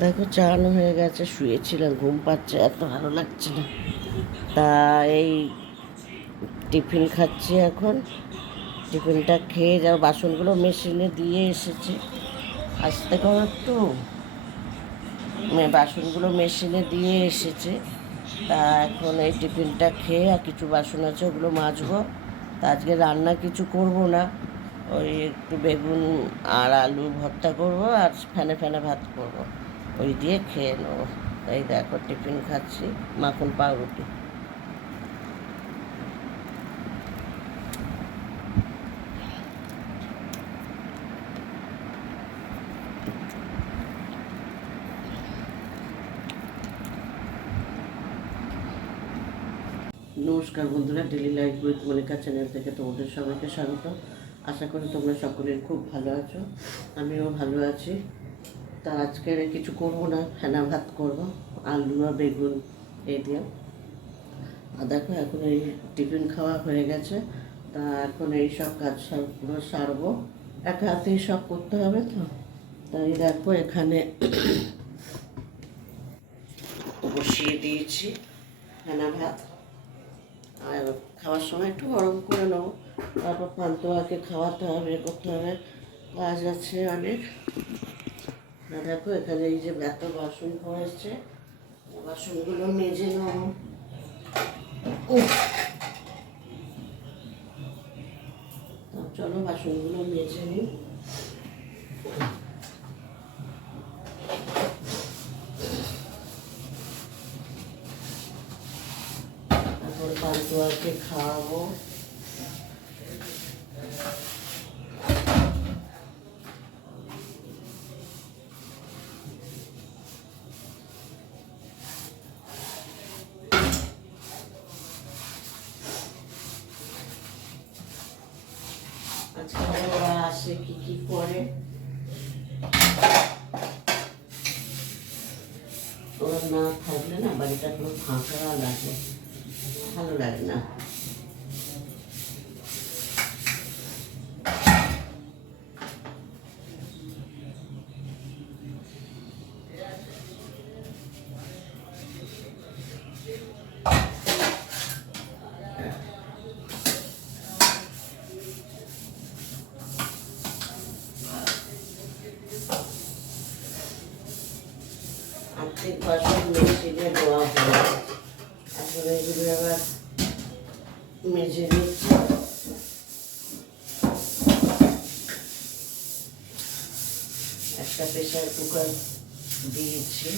দেখো চান হয়ে গেছে, শুয়েছিলাম, ঘুম পাচ্ছে, এত ভালো লাগছে না। তা এই টিফিন খাচ্ছি এখন। টিফিনটা খেয়ে যাও, বাসনগুলো মেশিনে দিয়ে এসেছি। আসতে করো একটু। বাসনগুলো মেশিনে দিয়ে এসেছে। তা এখন এই টিফিনটা খেয়ে আর কিছু বাসন আছে, ওগুলো মাজবো। তা আজকে রান্না কিছু করব না। ওই একটু বেগুন আর আলু ভর্তা করব আর ফ্যানে ফ্যানে ভাত করব। ওই দিয়ে খেয়ে নেব এই দেখো, টিফিন খাচ্ছি, মাখন পাউরুটি। নমস্কার বন্ধুরা daily life with Monika channel থেকে তোমাদের সবাইকে স্বাগত। আশা করি তোমরা সকলের খুব ভালো আছো। আমিও ভালো আছি। তা আজকে কিছু করব না ফেনা ভাত করব, আলু আর বেগুন এই দিয়ে। আর দেখো এখন এই টিফিন খাওয়া হয়ে গেছে, তা এখন এই সব কাজ সবগুলো সারবো। এক হাতেই সব করতে হবে তো, তাই দেখো এখানে বসিয়ে দিয়েছি ফেনা ভাত। আর খাওয়ার সময় একটু গরম করে নেব তারপর পান্তুয়াকে খাওয়াতে হবে, করতে হবে, কাজ আছে অনেক। দেখো, এখানে এই যে এত বাসন পড়েছে বাসনগুলো মেজে। তা চলো, বাসনগুলো মেজে নিই। তারপর পান্তুয়াকে খাওয়াবো আজকে ওরা আসে কি কি করে ওরা না থাকলে না বাড়িটা পুরো ফাঁকা লাগে ভালো লাগে না। আর্থিক বাসন মেশিনে দেওয়া হয় এখন এগুলো আবার মেজে নিচ্ছি একটা প্রেশার কুকার দিয়েছি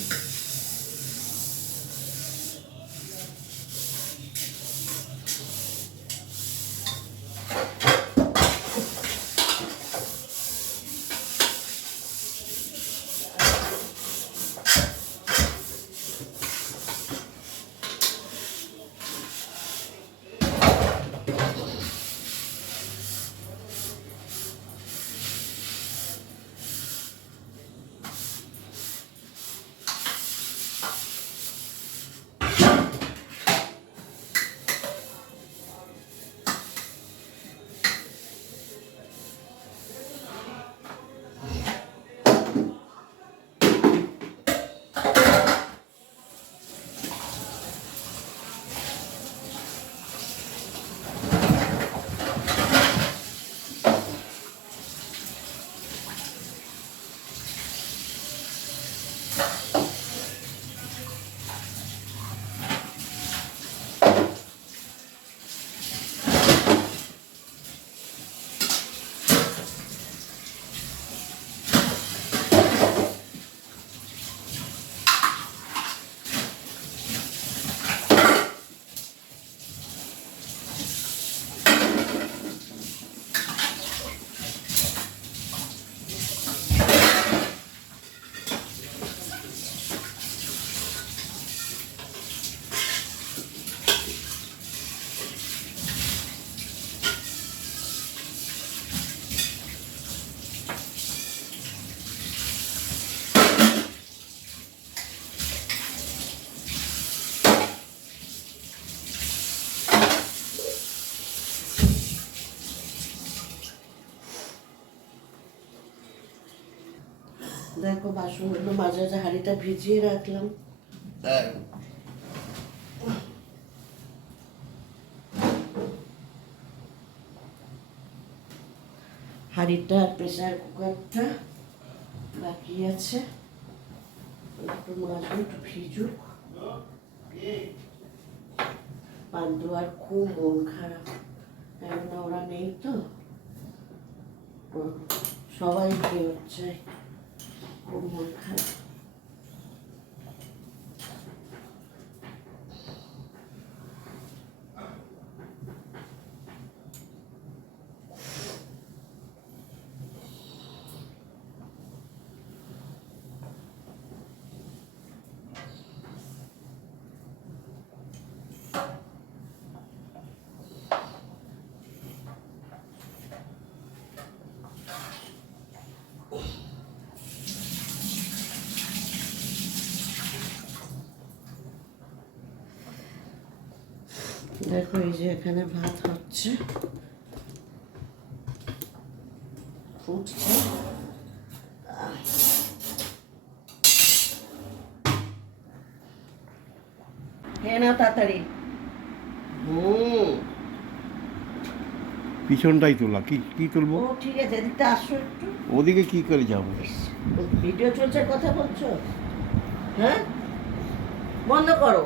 দেখো বাসনগুলো মাঝে মাঝে হাঁড়িটা ভিজিয়ে রাখলাম। হাঁড়িটা আর প্রেসার কুকারটা বাকি আছে। একটু মাজবো একটু ভিজুক। পান্ডু আর খুব মন খারাপ। কেননা ওরা নেই তো। সবাই কি হচ্ছে। খুব মন দেখো এই যে এখানে ভাত হচ্ছে। ফুটছে। তাড়াতাড়ি। হুম। পিছনটাই তোলা কি কি ও ঠিক আছে এদিকটা আসো একটু। ওদিকে কি করে যাব? ভিডিও চলছে কথা বলছো? হ্যাঁ? বন্ধ করো।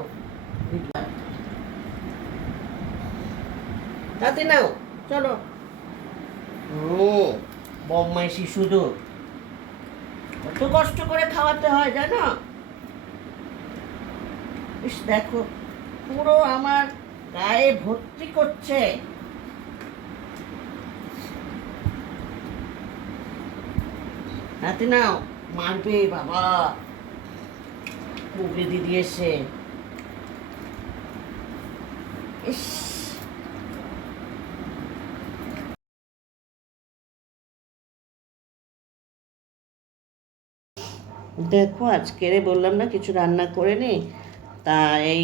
তাতে নাও। চলো। ও বম্মাইশি শুধু কত কষ্ট করে খাওয়াতে হয় জানো? ইস দেখো পুরো আমার গায়ে ভর্তি করছে। হাতে নাও মারবে বাবা। মুখে দিয়ে দিয়েছে ইস। দেখো আজকের বললাম না কিছু রান্না করে নি। তা এই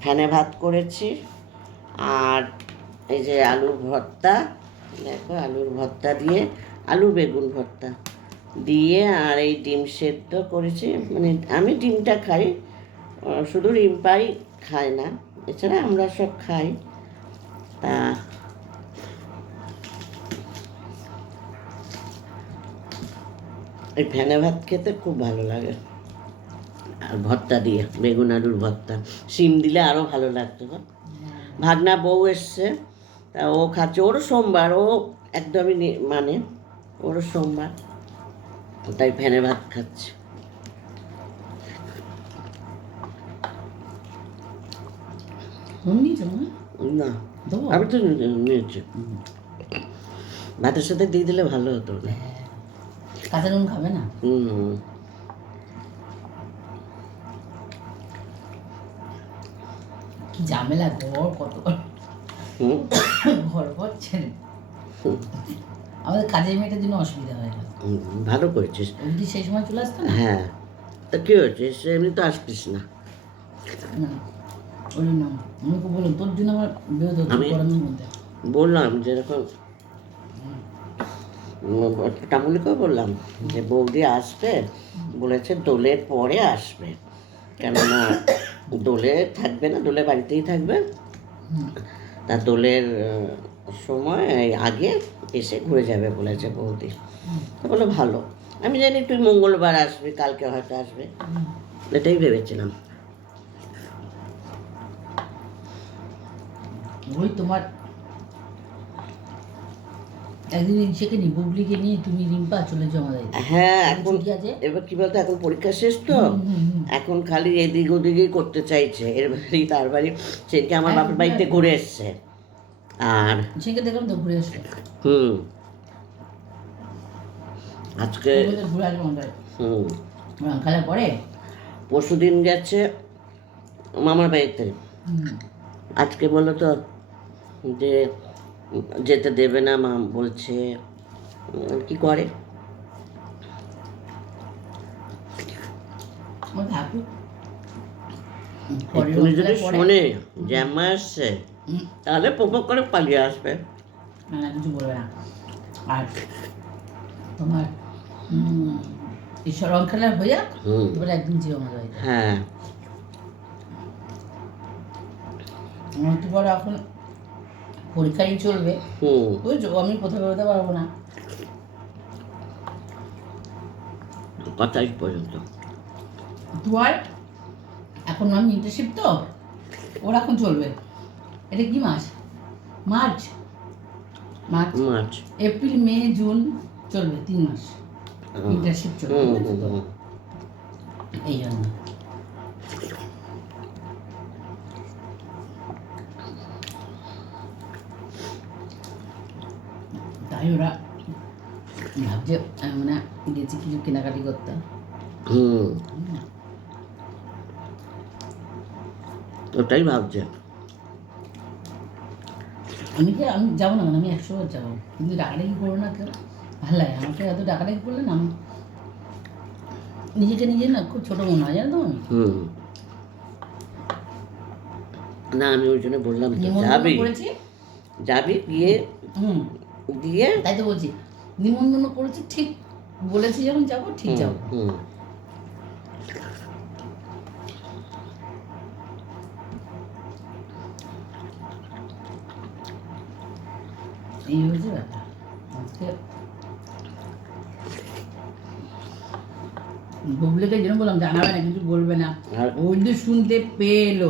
ফ্যানে ভাত করেছি। আর এই যে আলুর ভর্তা, দেখো আলুর ভর্তা দিয়ে, আলু বেগুন ভর্তা দিয়ে আর এই ডিম সেদ্ধ করেছি। মানে আমি ডিমটা খাই শুধু রিম্পাই খায় না, এছাড়া আমরা সব খাই। তা এই ফেনে ভাত খেতে খুব ভালো লাগে। আর ভর্তা দিয়ে বেগুন আলুর ভর্তা। শিম দিলে আরও ভালো লাগতো। ভাগনা বউ এসছে তা ও খাচ্ছে। ওরও সোমবার ও একদমই নি- মানে ওরও সোমবার। তাই ফ্যানে ভাত খাচ্ছে। না। আমি তো নি- নিয়েছি। ভাতের সাথে দিয়ে দিলে ভালো হতো। কাঁচা নুন খাবে না হুম কি ঝামেলা ঘর কত ঘর করছেন আমাদের কাজের মেয়েটার জন্য অসুবিধা হয় না ভালো করেছিস যদি সেই সময় চলে আসতো না হ্যাঁ তা কি হয়েছে সে এমনি তো আসতিস না ওই আমাকে বলুন তোর জন্য আমার বেরোতে আমি- বললাম যেরকম টামুলিকেও বললাম যে বৌদি আসবে, বলেছে দোলের পরে আসবে। কেননা দোলে থাকবে না, দোলে বাড়িতেই থাকবে। তা দোলের সময় আগে এসে ঘুরে যাবে বলেছে বৌদি। তো বলল, ভালো। আমি জানি তুই মঙ্গলবার আসবি, কালকে হয়তো আসবে। এটাই ভেবেছিলাম। ওই তোমার একদিন ইসেকে নি বুবলিকে নিয়ে তুমি রিম্পা চলে হ্যাঁ এখন এবার কি বলতো এখন পরীক্ষা শেষ তো। এখন খালি এদিক ওদিকেই করতে চাইছে। এর বাড়ি তার বাড়ি সেদিকে আমার বাপের বাড়িতে ঘুরে এসছে। আর দেখলাম তো ঘুরে হুম। আজকে ঘুরে আসব হুম। পরে? পরশু দিন গেছে মামার বাড়িতে। আজকে বলল তো যে যেতে দেবে না মা বলছে কি করে? তুমি যদি শোনে জ্যামা আসছে তাহলে পোপক করে পালিয়ে আসবে। না না কিছু বলবে না। আর তোমার ঈশ্বর রং খেলার হয়ে যাক হুম। এবার একদিন আমাদের বাড়িতে হ্যাঁ। আমার তো বড় এখন পরীক্ষাই চলবে। বুঝছ? আমি কোথাও বেরোতে পারব না। পর্যন্ত। তোমার এখন আমি ইন্টারশিপ তো? ওর এখন চলবে। এটা কি মাস? March? March. March. April May June চলবে তিন মাস। ইন্টারশিপ চলবে এই জন্য। তাই ওরা ভাবছে মানে গেছি কিছু কেনাকাটি করতে। হুম। ওটাই ভাবছে। আমি কি আমি যাব না মানে আমি একশো বার যাব। কিন্তু ডাকাডাকি করব না কেউ? ভালো লাগে আমাকে এত ডাকাডাকি করলে না আমি নিজেকে নিজে না খুব ছোটো মনে হয় জানো তো আমি। হুম। না আমি ওই জন্য বললাম যাবি? যাবি গিয়ে? হুম। দিয়ে তাই তো বলছি নিমন্ত্রণ করেছি ঠিক বলেছি যখন যাব ঠিক যাব। এই ব্যাপার আজকে বুবলিকে যেন বললাম জানাবে না কিছু বলবে না। আর ও যদি শুনতে পেল।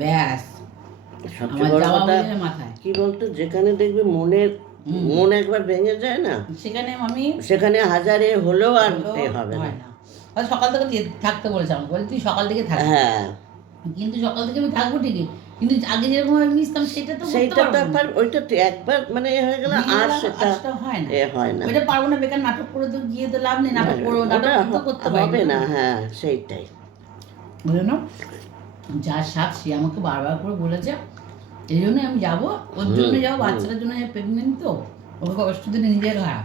ব্যাস। সবচেয়ে বড় কথা হয়ে যায় মাথায়। কি বলতো যেখানে দেখবে মনের মন একবার ভেঙে যায় না? সেখানে আমি সেখানে হাজারে হলেও আর হবে না। হয় সকাল থেকে থাকতে বলেছে আমাকে বলে তুই সকাল থেকে থাক হ্যাঁ। কিন্তু সকাল থেকে আমি থাকব ঠিকই কিন্তু আগে যেরকম আমি মিশতাম সেটা তো সেইটা তো একবার ওইটা তো একবার মানে এ হয়ে গেলে আর সেটা হয় না। এ হয় না। ওইটা পারব না বেকার নাটক করে তো গিয়ে তো লাভ নেই নাটক করো ওটা নাটক করতে হবে না হ্যাঁ সেইটাই। বুঝলো না? যার সাথ সে আমাকে বারবার করে বলেছে এই জন্যই আমি যাব। ওর জন্য যাব বাচ্চাটার জন্য প্রেগনেন্ট তো। ওকে কষ্ট দিলে নিজের খারাপ।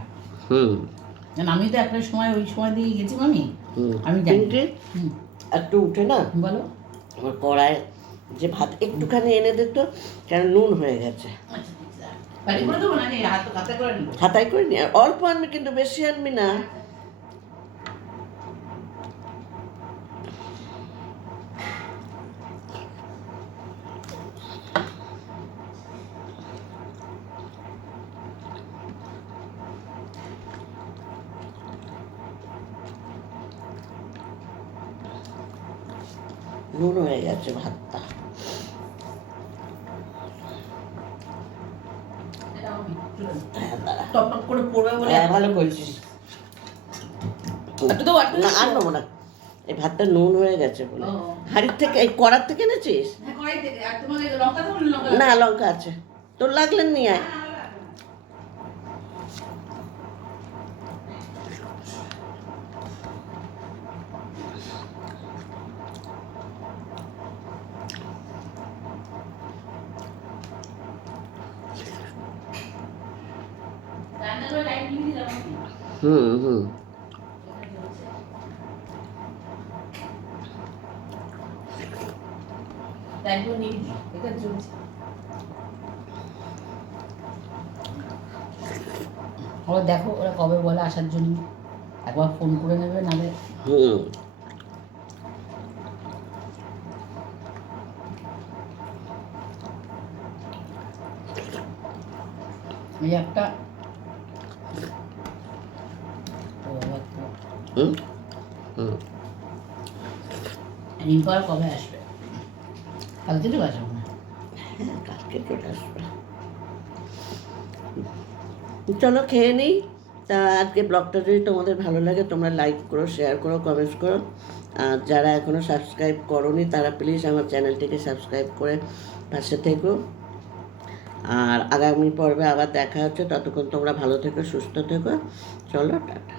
হুম। কারণ আমি তো একটা সময় ওই সময় দিয়ে গেছি আমি আমি জানি। একটু উঠে না বলো। আমার কড়ায় যে ভাত একটুখানি এনে দিত কেন নুন হয়ে গেছে। বাড়ি করে দেবো নাকি? হাত হাতে করে নেব? হাতাই করে নি অল্প আনবি কিন্তু বেশি আনবি না। নুন হয়ে গেছে ভাতটা। হ্যাঁ ভালো করেছিস। না আর নেব না। এই ভাতটা নুন হয়ে গেছে বলে। হাড়ির থেকে এই কড়ার থেকে এনেছিস? হ্যাঁ না লঙ্কা আছে। তোর লাগলে নিয়ে আয় রান্না করে টাইম নিয়ে দিলাম আমি। হুম হুম ওরা দেখো ওরা কবে বলে আসার জন্য। একবার ফোন করে নেবে, নাহলে হুম এই একটা ও, একটা হুম? হুম। রিম্পার কবে আসবে? কালকে চলে আসবে না হ্যাঁ, কালকে চলে আসবে। চলো খেয়ে নিই। তা আজকে ব্লগটা যদি তোমাদের ভালো লাগে তোমরা লাইক করো শেয়ার করো কমেন্টস করো। আর যারা এখনও সাবস্ক্রাইব করোনি তারা প্লিজ আমার চ্যানেলটিকে সাবস্ক্রাইব করে পাশে থেকো। আর আগামী পর্বে আবার দেখা হচ্ছে। ততক্ষণ তোমরা ভালো থেকো সুস্থ থেকো। চলো টাটা।